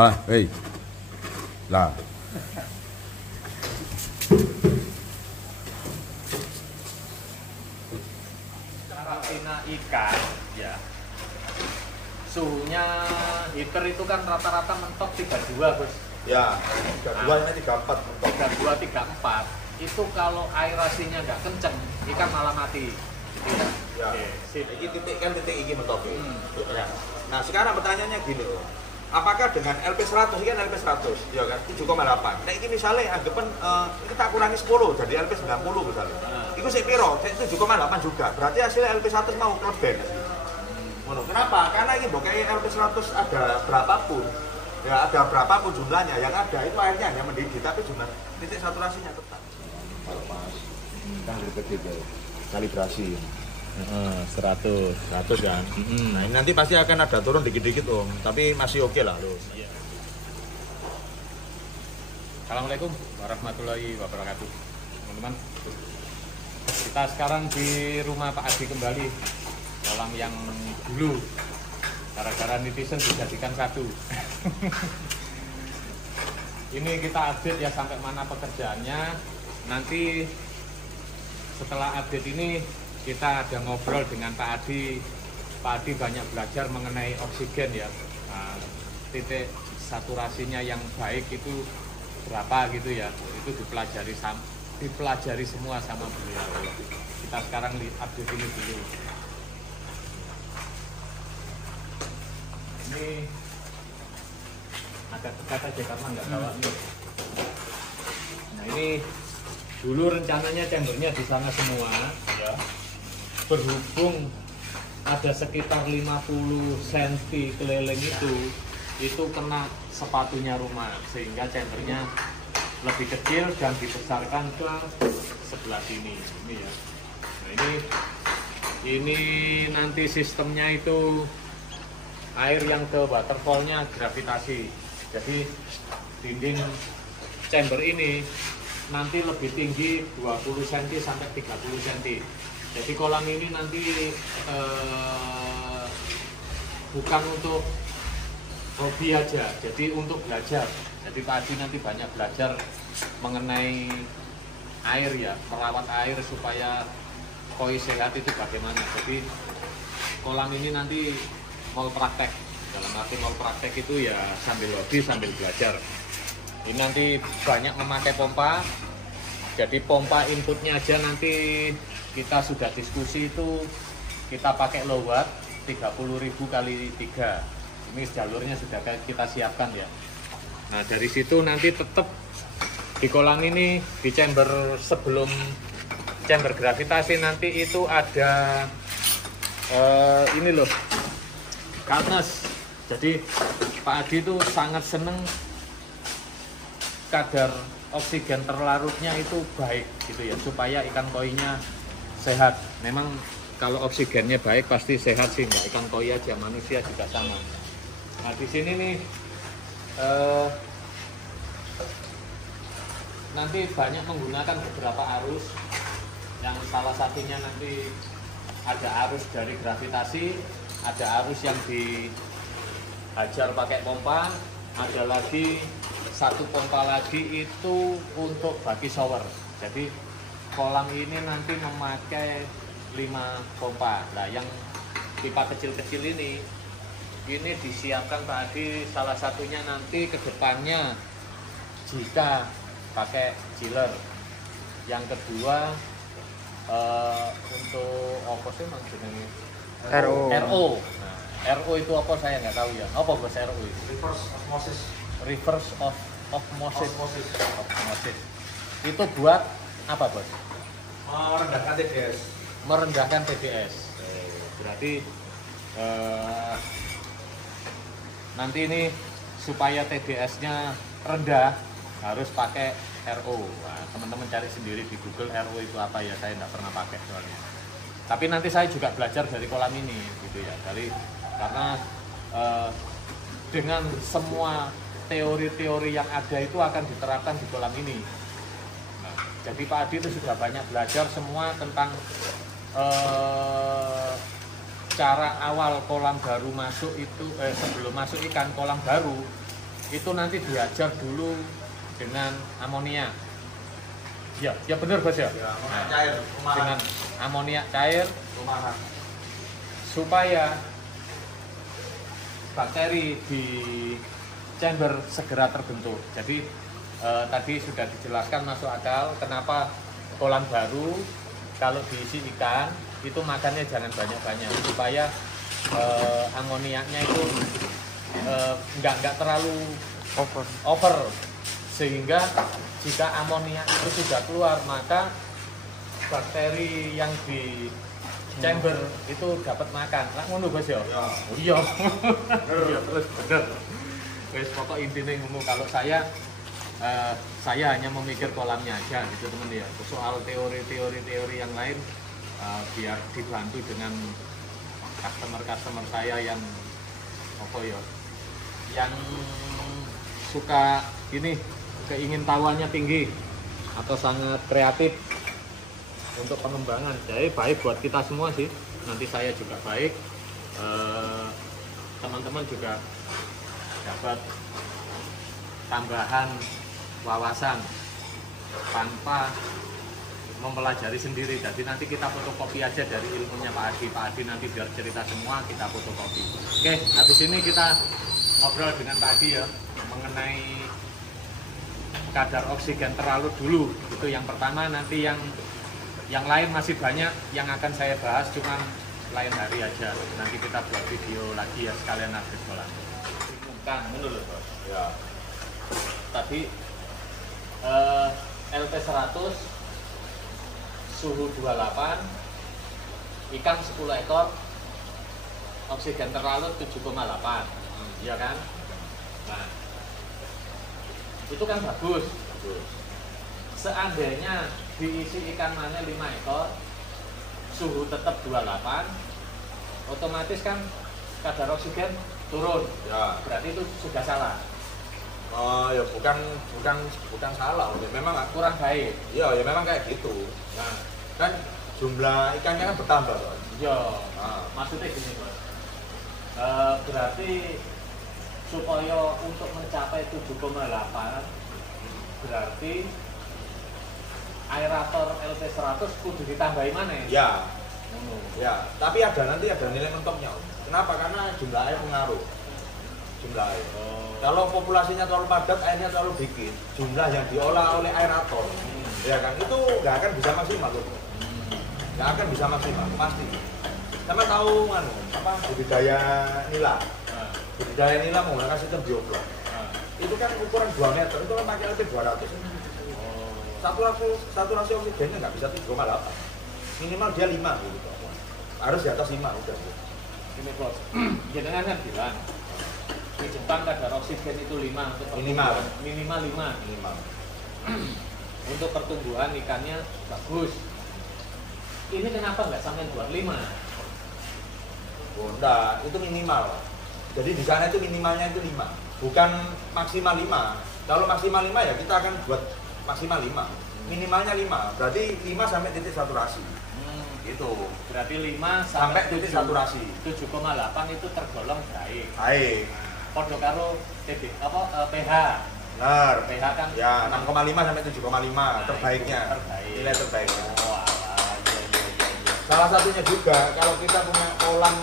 Ah, hei. Lah. Karantina ikan ya. Suhunya heater itu kan rata-rata mentok 32, Bos. Ya, 32 ini 34 mentok. 32, 34. Itu kalau aerasinya nggak kenceng, ikan malah mati. Gitu ya. Ya. Oke, sip. Ini titik kan titik ini mentok. Ya. Nah, sekarang pertanyaannya gini loh. Apakah dengan LP100, ini kan LP100, ya kan, 7,8. Nah, ini misalnya anggapan, ini tak kurangi 10, jadi LP90 misalnya. Itu saya piro, saya 7,8 juga. Berarti hasilnya LP100 mau kleben. Kenapa? Karena ini kayak LP100 ada berapapun, ya ada berapapun jumlahnya, yang ada itu airnya hanya mendidih, tapi jumlah titik saturasinya tetap. Mas. Kan gede kalibrasi. 100. 100 kan? Nah ini nanti pasti akan ada turun dikit-dikit Om, tapi masih oke lah loh. Iya. Assalamualaikum warahmatullahi wabarakatuh, teman-teman. Kita sekarang di rumah Pak Adi kembali, kolam yang dulu gara-gara netizen dijadikan satu. Ini kita update ya sampai mana pekerjaannya. Nanti setelah update ini kita ada ngobrol dengan Pak Adi. Pak Adi banyak belajar mengenai oksigen ya. Nah, titik saturasinya yang baik itu berapa gitu ya. Itu dipelajari semua sama beliau. Kita sekarang update ini dulu. Ini agak dekat aja karena nggak tahu ini. Nah ini dulu rencananya chambernya di sana semua ya. Berhubung ada sekitar 50 cm keliling itu kena sepatunya rumah sehingga chambernya lebih kecil dan dibesarkan ke sebelah sini ini ya. Nah ini nanti sistemnya itu air yang ke waterfallnya gravitasi, jadi dinding chamber ini nanti lebih tinggi 20 cm sampai 30 cm. Jadi kolam ini nanti bukan untuk hobi aja, jadi untuk belajar. Jadi Pak Adi nanti banyak belajar mengenai air ya, merawat air supaya koi sehat itu bagaimana. Jadi kolam ini nanti mau praktek, dalam arti mau praktek itu ya sambil hobi sambil belajar. Ini nanti banyak memakai pompa, jadi pompa inputnya aja nanti kita sudah diskusi itu kita pakai low watt 30.000 kali 3. Ini jalurnya sudah kita siapkan ya. Nah dari situ nanti tetap di kolam ini di chamber sebelum chamber gravitasi nanti itu ada ini loh karnes. Jadi Pak Adi itu sangat seneng kadar oksigen terlarutnya itu baik gitu ya, supaya ikan koinya sehat. Memang kalau oksigennya baik pasti sehat sih, nggak ikan koi aja, manusia juga sama. Nah di sini nih nanti banyak menggunakan beberapa arus, yang salah satunya nanti ada arus dari gravitasi, ada arus yang dihajar pakai pompa, ada lagi satu pompa lagi itu untuk bagi shower. Jadi kolam ini nanti memakai 5 pompa. Nah yang pipa kecil-kecil ini disiapkan Pak Adi, salah satunya nanti ke depannya jika pakai chiller. Yang kedua untuk apa sih maksudnya? RO. Nah, RO itu apa saya nggak tahu ya. Apa bos RO itu? Reverse osmosis. Itu buat apa bos? Merendahkan TDS. Berarti nanti ini supaya TDS-nya rendah harus pakai RO. Nah, teman-teman cari sendiri di Google RO itu apa ya, saya nggak pernah pakai soalnya. Tapi nanti saya juga belajar dari kolam ini gitu ya. Karena dengan semua teori-teori yang ada itu akan diterapkan di kolam ini. Nah, jadi Pak Adi itu sudah banyak belajar semua tentang cara awal kolam baru masuk itu sebelum masuk ikan kolam baru itu nanti diajar dulu dengan amonia. Ya, ya benar Bos ya. Ya, Nah, cair, dengan amonia cair rumahan. supaya bakteri di chamber segera terbentuk. Jadi tadi sudah dijelaskan masuk akal kenapa kolam baru kalau diisi ikan itu makannya jangan banyak-banyak supaya amoniaknya itu nggak terlalu over sehingga jika amoniak itu sudah keluar maka bakteri yang di chamber itu dapat makan. Lah ngono Bos ya? Iya. Iya terus bener. Wes pokok intinya ngono kalau saya hanya memikir kolamnya aja gitu teman ya. Soal teori yang lain biar dibantu dengan customer saya yang apa ya? Yang suka ini keingintahuannya tinggi atau sangat kreatif untuk pengembangan. Jadi baik buat kita semua sih. Nanti saya juga baik, teman-teman juga dapat tambahan wawasan tanpa mempelajari sendiri. Jadi nanti kita fotokopi aja dari ilmunya Pak Adi. Pak Adi nanti biar cerita semua kita fotokopi. Oke, habis ini kita ngobrol dengan Pak Adi ya mengenai kadar oksigen terlalu dulu. Itu yang pertama. Nanti yang lain masih banyak yang akan saya bahas, cuma lain hari aja. Nanti kita buat video lagi ya sekalian update bola. Bukan, menurut Bos. Ya. Tadi LP100 suhu 28, ikan 10 ekor, oksigen terlalu 7,8, ya kan? Nah, itu kan bagus. Seandainya diisi ikan mana 5 ekor, suhu tetap 28, otomatis kan kadar oksigen turun. Ya. Berarti itu sudah salah. Oh ya bukan salah, memang Kurang baik. ya memang kayak gitu. Nah, kan jumlah ikannya kan bertambah, Bos. Ya, Nah, maksudnya gini Bos. Berarti supaya untuk mencapai 7,8 berarti aerator LP100 kudu ditambahi mana? ya, ya. Tapi nanti ada nilai mentoknya. Kenapa? Karena jumlah air pengaruh. Jumlah air. Kalau populasinya terlalu padat, airnya terlalu dikit, jumlah yang diolah oleh aerator, ya kan, itu nggak akan bisa maksimal loh. Nggak akan bisa maksimal, pasti. Sama tahu apa budidaya nila? Budidaya nila menggunakan sistem bioblok. Itu kan ukuran 2 meter, itu kan pakai LP 200. Saturasi oksigennya nggak bisa 7,8. Minimal dia 5 gitu. Harus di atas 5 udah. Ini Bos, jenengan kan bilang di Jepang kadar oksigen itu 5 untuk Minimal. Minimal 5. Minimal. Untuk pertumbuhan ikannya bagus. Ini kenapa nggak sampai buat 5? Oh, enggak, itu minimal. Jadi di sana itu minimalnya itu 5, bukan maksimal 5. Kalau maksimal 5 ya kita akan buat maksimal 5. Minimalnya 5. Berarti 5 sampai titik saturasi. Gitu. Berarti 5 Sampai titik saturasi. 7,8 itu tergolong baik. Baik. Podo karo pH. Benar. pH kan Ya, 6,5 sampai 7,5 terbaiknya. terbaik. Nilai terbaiknya. Oh, alah, iya. Salah satunya juga kalau kita punya kolam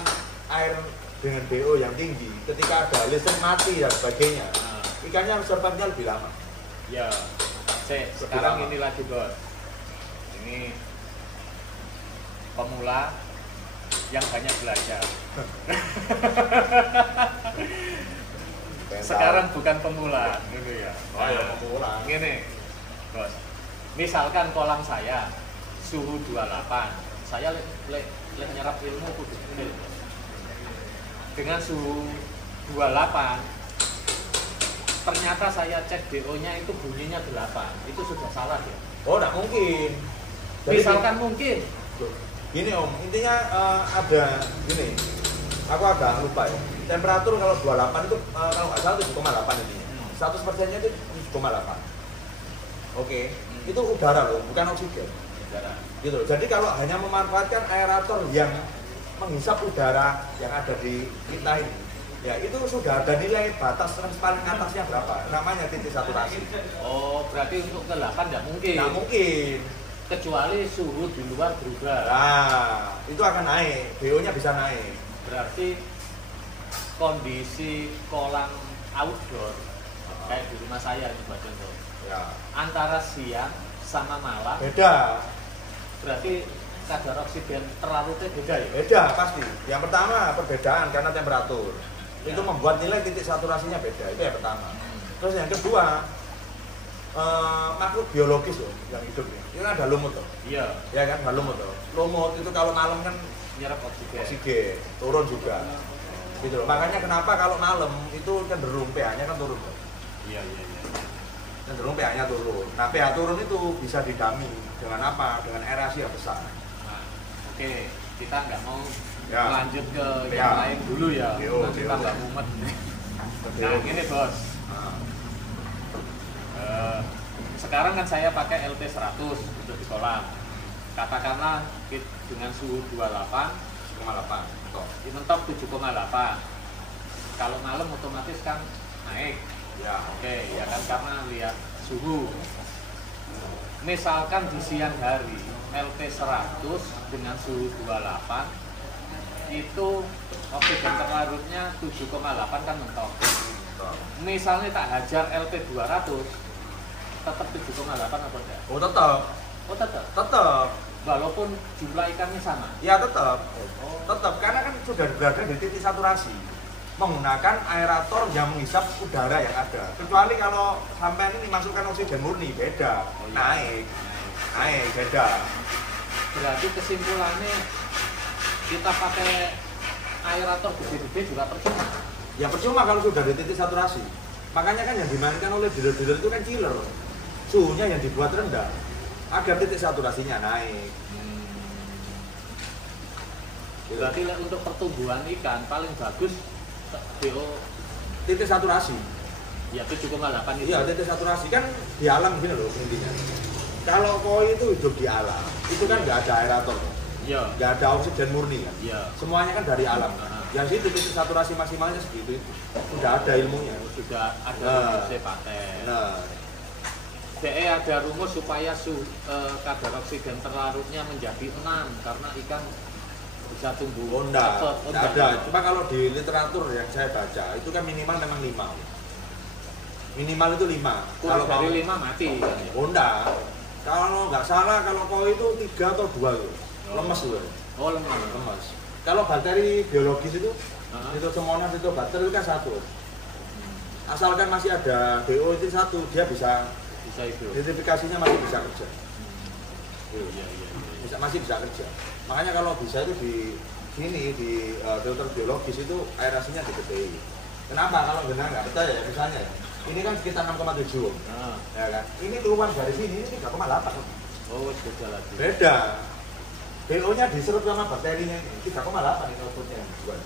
air dengan BO yang tinggi, ketika ada listrik mati dan sebagainya, Nah, ikannya harus survive-nya lebih lama. ya. Sekarang ini lagi Bos. Ini pemula yang banyak belajar. Sekarang bukan pemula dulu ya. Oh ya, pemula. Gini, Bos. Misalkan kolam saya suhu 28. Saya lek nyerap ilmu kudu bener. Dengan suhu 28 ternyata saya cek DO-nya itu bunyinya 8. Itu sudah salah ya. Oh, enggak mungkin. Misalkan mungkin Gini Om, intinya ada gini. Aku agak lupa ya. Temperatur kalau 28 itu kalau nggak salah 7,8 intinya. 100%-nya itu 7,8. Oke, itu udara loh, bukan oksigen. udara. Gitu. Jadi kalau hanya memanfaatkan aerator yang menghisap udara yang ada di kita ini, Ya itu sudah ada nilai batas paling atasnya berapa? Namanya titik saturasi. Oh, berarti untuk ke 8 nggak mungkin. Nggak mungkin. Kecuali suhu di luar berubah. Nah, itu akan naik, BO-nya bisa naik. Berarti kondisi kolam outdoor kayak di rumah saya ini Mbak contoh. Ya. Antara siang sama malam Beda, berarti kadar oksigen terlarutnya beda ya? beda pasti. Yang pertama perbedaan karena temperatur. Ya. Itu membuat nilai titik saturasinya beda, itu yang pertama. Terus yang kedua, makhluk biologis loh yang hidup ini. Itu kan ada lumut loh. Iya, Ya kan, ada lumut loh. Lumut itu kalau malam kan nyerap oksigen. oksigen turun juga. Gitu loh. Makanya kenapa kalau malam itu cenderung pH-nya kan turun loh. Iya. Cenderung pH-nya turun. Nah, pH turun itu bisa didami dengan apa? Dengan aerasi yang besar. Nah, oke, kita nggak mau Ya. lanjut ke Ya. yang lain dulu ya. Yo, Nanti yo. tambah mumet. Nah, Yo. gini bos. Nah, Sekarang kan saya pakai LP 100 untuk di kolam. Katakanlah dengan suhu 28, 1,8. Toh. di mentok 7,8. Kalau malam otomatis kan naik. Ya. Oke, ya kan karena lihat suhu. Misalkan di siang hari LP 100 dengan suhu 28 itu oksigen terlarutnya 7,8 kan mentok. Toh. Misalnya tak hajar LP 200 tetap 7,8 atau enggak? Oh, tetap. Oh tetap. Tetap. Walaupun jumlah ikannya sama. Ya, tetap. Oh. Tetap karena kan sudah berada di titik saturasi. Menggunakan aerator yang menghisap udara yang ada. Kecuali kalau sampai ini dimasukkan oksigen murni, beda. Oh, iya. Naik, beda. Berarti kesimpulannya kita pakai aerator gede-gede juga percuma. Ya percuma kalau sudah di titik saturasi. Makanya kan yang dimainkan oleh dealer-dealer itu kan chiller. Suhunya yang dibuat rendah agar titik saturasinya naik. Gitu. Berarti untuk pertumbuhan ikan paling bagus DO Titik saturasi. ya 7,8 itu. Iya, titik saturasi kan di alam gini loh intinya. Kalau koi itu hidup di alam, itu kan nggak ada aerator, Iya. nggak ada oksigen murni kan. Iya. Semuanya kan dari alam. Aha. Yang itu titik saturasi maksimalnya segitu itu. Sudah ada ilmunya. Sudah ada Nah. rumusnya paten. Nah, DE ada rumus supaya kadar oksigen terlarutnya menjadi 6 karena ikan bisa tumbuh oh enggak, cepat. Oh, enggak ada. Cuma kalau di literatur yang saya baca, itu kan minimal memang 5. Minimal itu 5. Kurang Kalau dari mau- 5 mati kan ya. Oh enggak. Kalau nggak salah kalau koi itu 3 atau 2 loh. Oh. Lemes loh. Oh lemah. Lemes. Kalau bakteri biologis itu Aha. Pseudomonas itu bakteri itu kan 1. Asalkan masih ada BO itu 1, dia bisa Bisa itu. identifikasinya masih bisa kerja. Iya, iya, iya. Masih bisa kerja. Makanya kalau bisa itu di sini di filter biologis itu aerasinya digedein. Kenapa? Kalau benar nggak percaya ya misalnya ya, ini kan sekitar 6,7 Nah, ya kan. Ini keluar dari sini ini 3,8. oh beda lagi. Beda. BO-nya diserut sama bakterinya ini 3,8 ini outputnya bukan.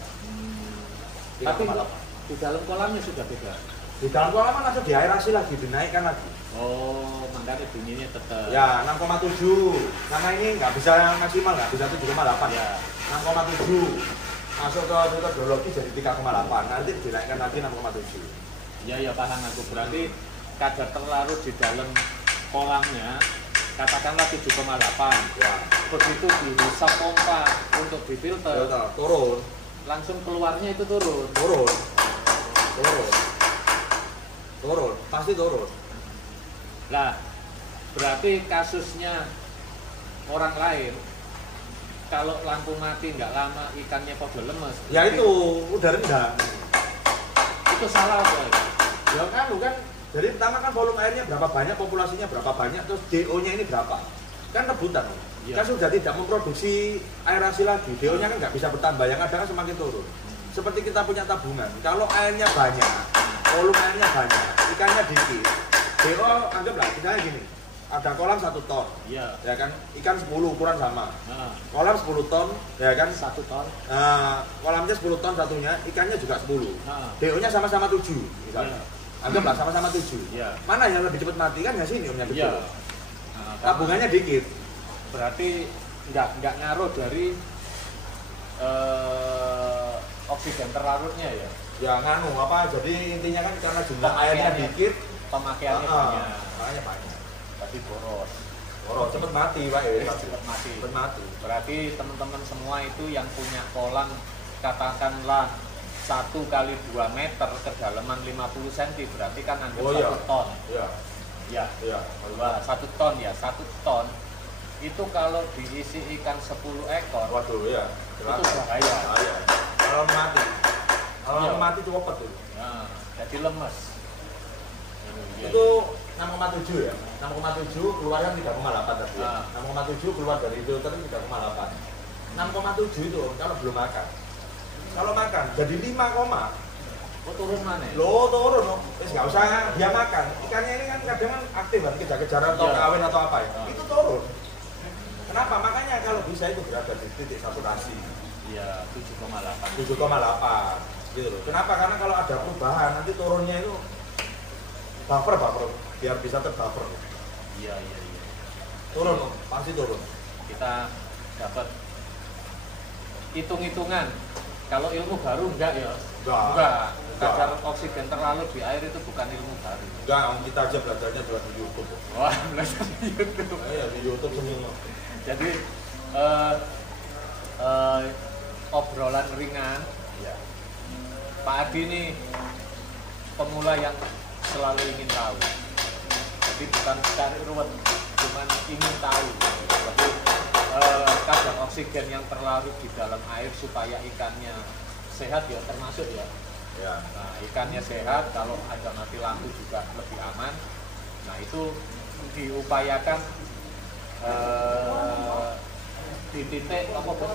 Tapi 3,8. di dalam kolamnya sudah beda. Di dalam kolam kan langsung diaerasi lagi, dinaikkan lagi. Oh, makanya bunyinya tetap. Ya 6,7. Karena ini nggak bisa maksimal, nggak bisa 7,8 Ya. 6,7. Masuk ke filter biologis jadi 3,8. Nanti dinaikkan lagi 6,7. Iya, ya paham aku. Berarti kadar terlarut di dalam kolamnya katakanlah 7,8. Ya. Begitu dihisap pompa untuk difilter, Turun, langsung keluarnya itu turun. turun, turun, pasti turun. Lah, berarti kasusnya orang lain kalau lampu mati nggak lama ikannya pada lemes. Ya berarti itu udah rendah. itu salah apa? Ya kan, bukan. Jadi pertama kan volume airnya berapa banyak, populasinya berapa banyak, terus DO-nya ini berapa? Kan rebutan. Iya. Kan sudah tidak memproduksi aerasi lagi, DO-nya kan nggak bisa bertambah, yang ada kan semakin turun. Seperti kita punya tabungan, kalau airnya banyak, volume airnya banyak, ikannya dikit, DO anggaplah misalnya gini, ada kolam 1 ton, Iya. ya kan, ikan 10 ukuran sama, Nah, kolam 10 ton, ya kan, 1 ton. kolamnya 10 ton satunya, ikannya juga 10, Nah, DO-nya sama-sama 7 misalnya. Iya. Anggaplah sama-sama 7. Iya. Mana yang lebih cepat mati kan ya sini om yang Iya. betul. Nah, Tabungannya dikit. berarti nggak ngaruh dari oksigen terlarutnya ya. Ya nganu apa? Jadi intinya kan karena jumlah airnya dikit, pemakaiannya banyak. makanya banyak. Tapi boros. Cepet mati Pak ya. Cepat mati. Cepet mati. Berarti teman-teman semua itu yang punya kolam katakanlah 1 kali 2 meter kedalaman 50 cm berarti kan anggap 1 ton. Iya. Ya. Iya. 1 ton ya, 1 ton itu kalau diisi ikan 10 ekor, Waduh ya. itu bahaya. Bahaya. Kalau mati. Kalau Iya. mati cepet tuh. Nah, jadi lemes. Iya, Itu 6,7 ya. 6,7 keluar kan 3,8 tadi ya. 6,7 keluar dari filter 3,8. 6,7 itu kalau belum makan. Kalau makan jadi 5, oh, turun mana? lo turun, wis nggak usah dia makan. Ikannya ini kan kadang kan aktif kan kejar-kejaran atau Iya. kawin atau apa ya. Ah. Itu turun. Kenapa? Makanya kalau bisa itu berada di titik saturasi Iya, 7,8. 7,8 gitu loh. Kenapa? Karena kalau ada perubahan nanti turunnya itu buffer biar bisa terbuffer. Iya. Turun, pasti turun. Kita dapat hitung-hitungan. Kalau ilmu baru enggak ya? Enggak. Kadar oksigen terlalu di air itu bukan ilmu baru. Enggak, kita aja belajarnya juga di YouTube. Wah, belajar di YouTube. Iya, di YouTube semua. Jadi obrolan ringan. Iya. Pak Adi ini pemula yang selalu ingin tahu. Jadi bukan cari ruwet, cuman ingin tahu. Jadi kadar oksigen yang terlarut di dalam air supaya ikannya sehat ya termasuk ya. Ya. Nah, ikannya sehat, kalau ada mati lampu juga lebih aman. Nah, itu diupayakan di titik apa bos?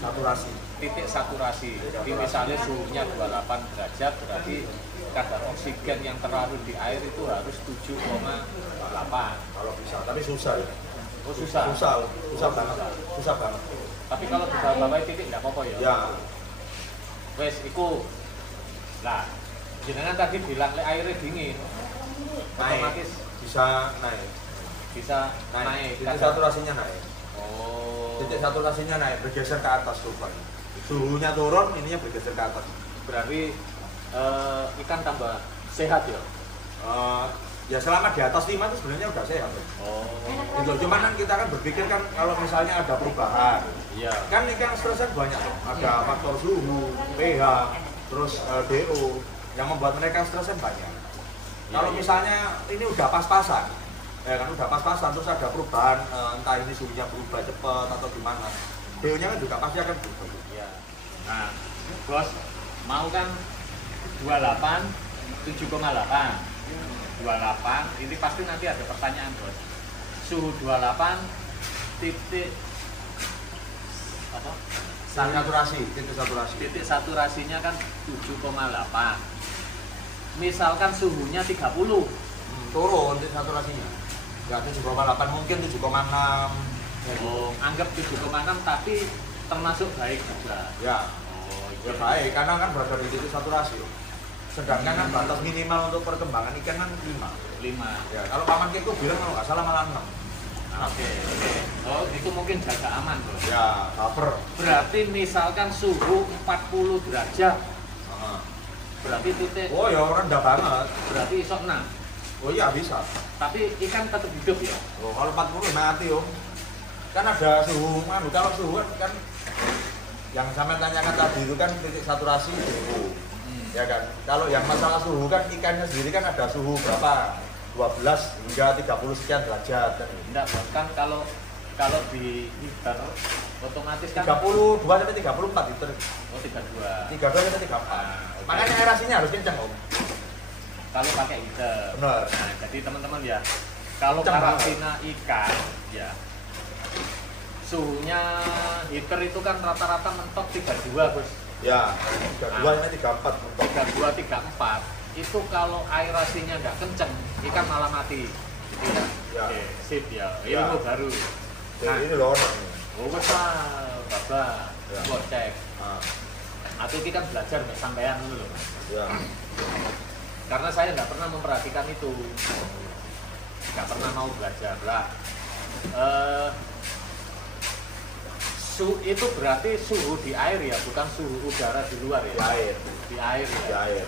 Saturasi. Titik saturasi. Jadi misalnya suhunya 28 derajat, berarti kadar oksigen yang terlarut di air itu harus 7,8. Kalau bisa, tapi susah ya. Oh, susah. Susah banget. Tapi kalau di bawah titik nggak apa-apa ya. Ya, Wes, iku. Nah, jenengan tadi bilang airnya dingin, otomatis bisa naik. bisa naik. Titik saturasinya naik. Oh. Titik saturasinya naik, bergeser ke atas rupanya. Suhunya turun, ininya bergeser ke atas. Berarti ikan tambah sehat ya? Ya selama di atas 5 itu sebenarnya udah sehat. Oh. Itu cuman kan kita kan berpikir kan kalau misalnya ada perubahan, Iya. kan ikan stresnya banyak loh. Ada faktor suhu, pH, terus DO yang membuat mereka stresnya banyak. Kalau misalnya ini udah pas-pasan, ya kan udah pas-pasan terus ada perubahan, entah ini suhunya berubah cepat atau gimana, DO-nya kan juga pasti akan berubah. Iya. Nah, bos mau kan 28, 7,8. 28, ini pasti nanti ada pertanyaan bos. Suhu 28 titik apa? Titik saturasi. Titik saturasinya kan 7,8. Misalkan suhunya 30. Turun titik saturasinya. Ya 7,8 mungkin 7,6. Oh, anggap 7,6 tapi termasuk baik juga. Ya, Oh, ya baik karena kan berada di titik saturasi. Sedangkan kan batas minimal untuk perkembangan ikan kan 5. 5. Ya, kalau Paman Keko bilang kalau nggak salah malah 6. Oke. Oh, itu mungkin jaga aman, bos. Ya, buffer. Berarti misalkan suhu 40 derajat, berarti titik, Oh ya rendah banget. berarti iso 6. Oh iya bisa. Tapi ikan tetap hidup ya. Oh, kalau 40 mati om. Kan ada suhu, kalau suhu kan yang sama tanyakan tadi itu kan titik saturasi suhu. Ya kan. Kalau yang masalah suhu kan ikannya sendiri kan ada suhu berapa? 12 hingga 30 sekian derajat. Enggak, bos. Kan kalau di heater otomatis kan 32 sampai 34 liter. oh 32. 32 sampai 34. Makanya aerasinya harus kencang om. Kalau pakai heater. Benar. Nah, jadi teman-teman ya, kalau Kencang karantina ikan ya suhunya heater itu kan rata-rata mentok 32, bos. Ya, 32 sampai 34 mentok. 32, 34 itu kalau aerasinya nggak kenceng ikan malah mati. Iya. Ya. Oke, sip ya. Ya. Ilmu baru. Jadi ini loh. Oh besar, bapak. Ya. Buat cek. Nah, Atau kita belajar nih sampean dulu loh. ya. Karena saya nggak pernah memperhatikan itu, nggak pernah mau belajar lah. Itu berarti suhu di air ya, bukan suhu udara di luar ya? Di air. Di air Di ya? air.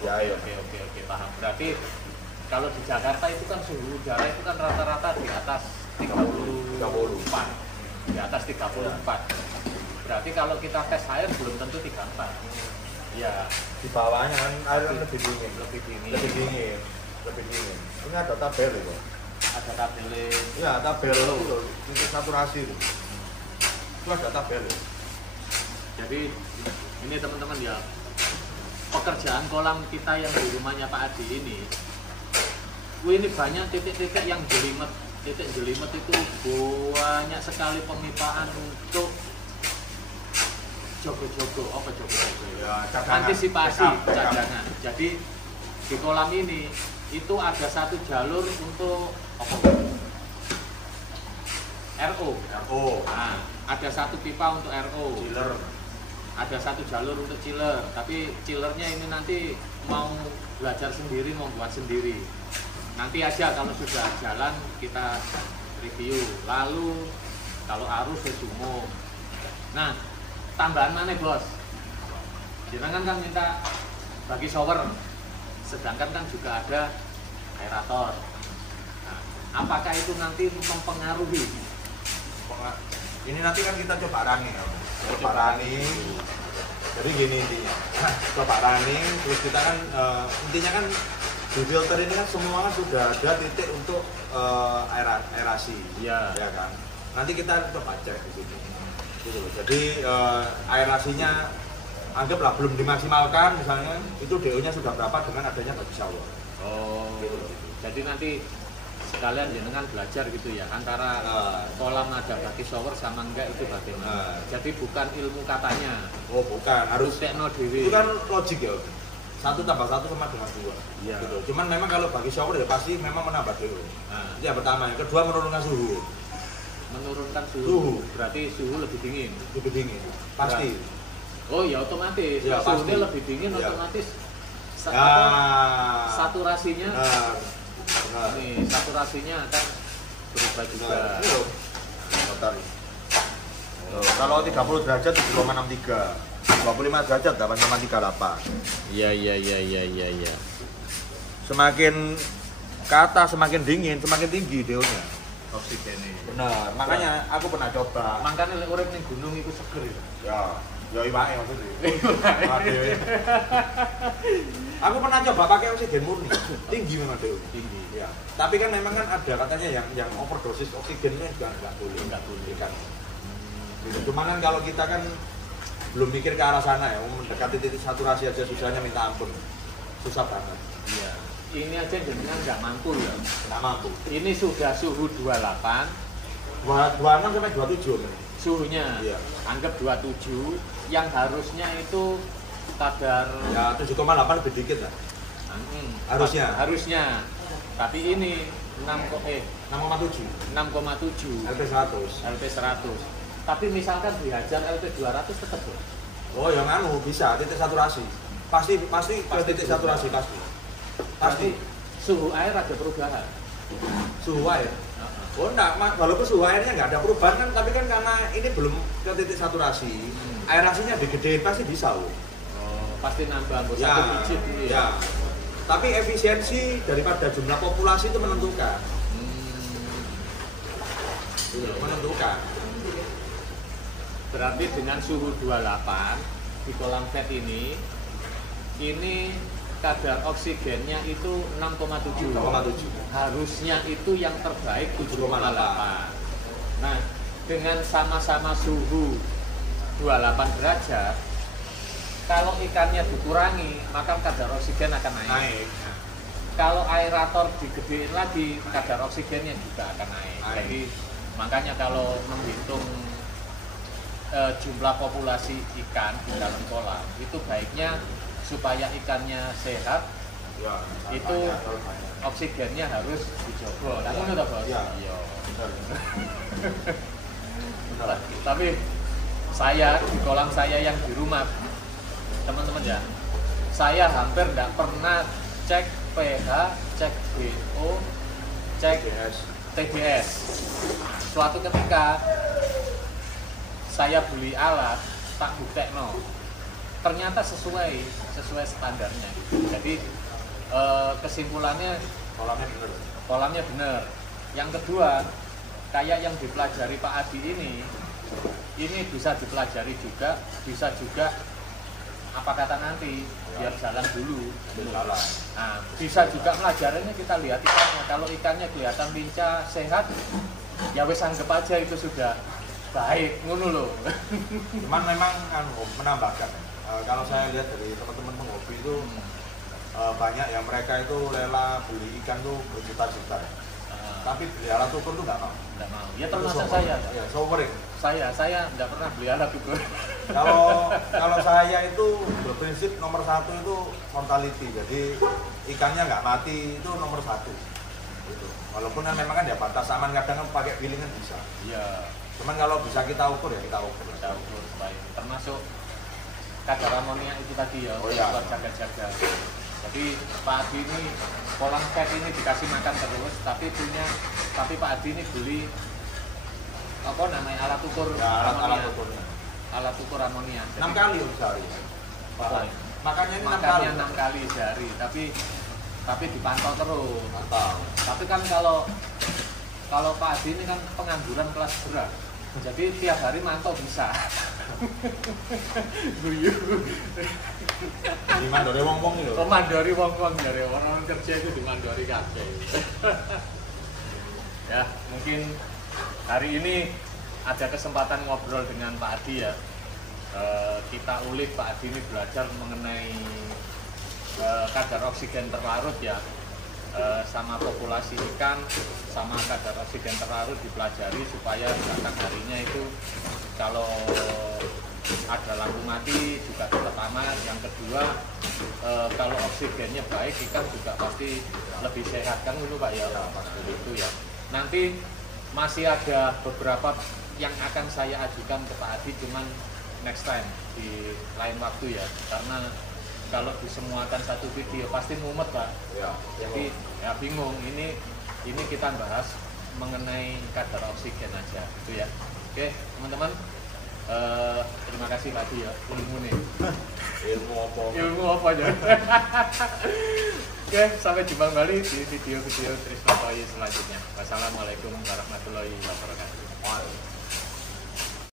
Di air. Oke, paham. Berarti kalau di Jakarta itu kan suhu udara itu kan rata-rata di atas 34. Di atas 34. Berarti kalau kita tes air belum tentu 34. Ya, Di bawahnya kan air kan lebih dingin. lebih dingin. Lebih dingin. Lebih dingin. Ini ada tabel itu. Ada tabelnya. Ya, tabel itu untuk saturasi itu. Itu ada tabel. Jadi ini teman-teman ya, pekerjaan kolam kita yang di rumahnya Pak Adi ini banyak titik-titik yang jelimet. Titik jelimet itu banyak sekali pemipaan untuk jogo-jogo, apa jogo-jogo Ya, cadangan. antisipasi Backup. cadangan. Jadi di kolam ini itu ada satu jalur untuk apa? RO. Oh, Nah, ada satu pipa untuk RO. chiller. Ada satu jalur untuk chiller, tapi chillernya ini nanti mau belajar sendiri, mau buat sendiri. Nanti aja kalau sudah jalan kita review. Lalu kalau arus ya sumur. Nah, tambahan mana bos? Jangan kan minta bagi shower, sedangkan kan juga ada aerator. Nah, apakah itu nanti mempengaruhi? Ini nanti kan kita coba running ya. Coba running. Jadi gini intinya. Coba running, terus kita kan intinya kan di filter ini kan semua kan sudah ada titik untuk aerasi. Iya. Ya kan. Nanti kita coba cek di sini. Gitu. Jadi aerasinya anggaplah belum dimaksimalkan misalnya, itu DO-nya sudah berapa dengan adanya bagi shower. Oh, jadi nanti sekalian jenengan belajar gitu ya antara kolam ada baki shower sama enggak itu bagaimana. Jadi bukan ilmu katanya. Oh bukan, harus tekno itu dewi. kan logik ya. 1 tambah 1 sama dengan 2. Iya. Gitu. Cuman memang kalau bagi shower ya pasti memang menambah DO. Nah, Itu yang pertama. Yang kedua menurunkan suhu. menurunkan suhu. Suhu. Berarti suhu lebih dingin. Lebih dingin. Pasti. Oh ya otomatis. Ya, Kalau suhunya pasti. lebih dingin Ya. otomatis Ya. saturasinya Nah. nih saturasinya akan berubah juga. Bentar. Kalau 30 derajat 7,63. 25 derajat 8,38. Iya. Semakin ke atas semakin dingin, semakin tinggi DO-nya. Oksigennya. Benar, makanya aku pernah coba. Makanya lek urip ning gunung itu seger ya. Ya iwake maksudnya. Aduh. Aku pernah coba pakai oksigen murni, tinggi memang DO. Tinggi. Ya. Tapi kan memang kan ada katanya yang overdosis oksigennya juga nggak boleh kan. Gitu. Cuman kan kalau kita kan belum mikir ke arah sana ya, mendekati titik saturasi aja susahnya minta ampun. Susah banget. Iya. Ini aja jenengan nggak mampu ya. Nggak mampu. Ini sudah suhu 28, 26 sampai 27 nih. suhunya Iya. anggap 27, yang harusnya itu kadar Ya 7,8 lebih dikit lah. Harusnya. Harusnya. Tapi ini 6,7 6,7 LP100. LP100. Tapi misalkan dihajar LP200 tetap loh. Oh yang anu bisa titik saturasi. Pasti ke titik saturasi pasti. Pasti Suhu air ada perubahan. suhu air. Oh enggak, walaupun suhu airnya nggak ada perubahan kan, tapi kan karena ini belum ke titik saturasi, aerasinya digedein pasti bisa loh. Oh, pasti nambah satu Ya, digit dulu ya. ya. Tapi efisiensi daripada jumlah populasi itu menentukan. Menentukan. Berarti dengan suhu 28 di kolam vet ini kadar oksigennya itu 6,7. 6,7. Harusnya itu yang terbaik 7,8. 7,8. Nah, dengan sama-sama suhu 28 derajat, kalau ikannya dikurangi, maka kadar oksigen akan naik. Naik. Kalau aerator digedein lagi, kadar oksigennya juga akan naik. Naik. Jadi makanya kalau menghitung jumlah populasi ikan di dalam kolam, itu baiknya supaya ikannya sehat, Ya, itu oksigennya harus dijogo. Lah ngono to, Bos? Iya. Iya. Benar. Tapi saya di kolam saya yang di rumah, teman-teman ya, saya hampir tidak pernah cek pH, cek BO, cek TBS. Suatu ketika saya beli alat, tak buktekno, ternyata sesuai standarnya. Jadi kesimpulannya kolamnya benar. Yang kedua, kayak yang dipelajari Pak Adi ini bisa dipelajari juga, bisa juga apa kata nanti biar jalan dulu. Nah, bisa juga pelajarannya kita lihat ikannya. Kalau ikannya kelihatan lincah, sehat, ya wes anggap aja itu sudah baik, ngono loh. Cuman memang menambahkan kalau saya lihat dari teman-teman penghobi itu banyak ya, mereka itu rela beli ikan tuh berjuta-juta ya. Tapi beli alat ukur tuh nggak mau. Ya termasuk saya. Ya, sobering. Saya nggak pernah beli alat ukur. Kalau saya itu berprinsip nomor 1 itu mortality. Jadi ikannya nggak mati itu nomor 1. Gitu. Walaupun kan memang kan ya batas aman, kadang kan pakai pilingan bisa. Iya. Cuman kalau bisa kita ukur ya kita ukur. Kita ukur baik. Termasuk kadar amonia itu tadi ya, iya. buat jaga-jaga. Jadi Pak Adi ini kolam pet ini dikasih makan terus, tapi Pak Adi ini beli apa namanya alat ukur Ya, amonia. alat ukur. Amonia. 6 kali sehari. Makannya ini 6 kali. Makannya 6 kali sehari, tapi dipantau terus. Atau Tapi kan kalau Pak Adi ini kan pengangguran kelas berat, jadi tiap hari mantau bisa. Guyu. dimandori wong-wong itu. Mandori wong-wong dari orang kerja itu dimandori kabeh. Ya, mungkin hari ini ada kesempatan ngobrol dengan Pak Adi ya. Kita ulik Pak Adi ini belajar mengenai kadar oksigen terlarut ya. Sama populasi ikan, sama kadar oksigen terlarut dipelajari supaya datang harinya itu kalau ada lampu mati juga tetap aman. Yang kedua, kalau oksigennya baik, ikan juga pasti lebih sehat kan dulu Pak ya. Itu ya. Nanti masih ada beberapa yang akan saya ajukan ke Pak Adi, cuman next time di lain waktu ya, karena kalau disemuakan satu video pasti mumet Pak. Ya. Jadi ya bingung. Ini kita bahas mengenai kadar oksigen aja, gitu ya. Oke teman-teman, terima kasih Pak Adi ya ilmu nih. Ilmu apa aja. Oke, sampai jumpa kembali di video-video Trisno Toyi selanjutnya. Wassalamualaikum warahmatullahi wabarakatuh.